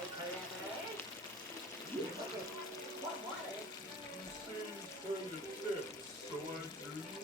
my planet. What was it? You seem kind of tense, so I knew